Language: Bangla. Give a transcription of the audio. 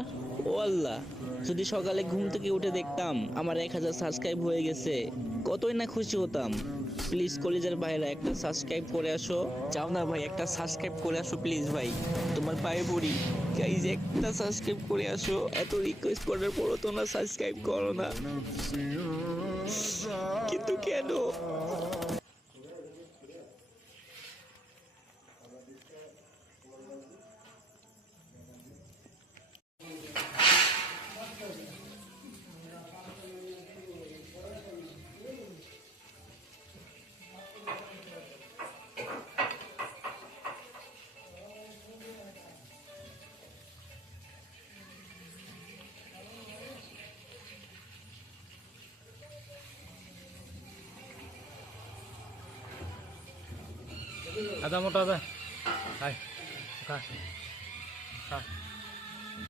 আল্লাহ, ও আল্লাহ, যদি সকালে ঘুম থেকে উঠে দেখতাম আমার 1000 সাবস্ক্রাইব হয়ে গেছে, কতই না খুশি হতাম। প্লিজ কলিজার ভাইরা একটা সাবস্ক্রাইব করে আসো। যাও না ভাই, একটা সাবস্ক্রাইব করে আসো প্লিজ ভাই, তোমার পায়ে পড়ি। গাইজ একটা সাবস্ক্রাইব করে আসো, এত রিকোয়েস্ট করার পরও তোমরা সাবস্ক্রাইব করো না, কিন্তু কেন? ada motor ada hai khá khá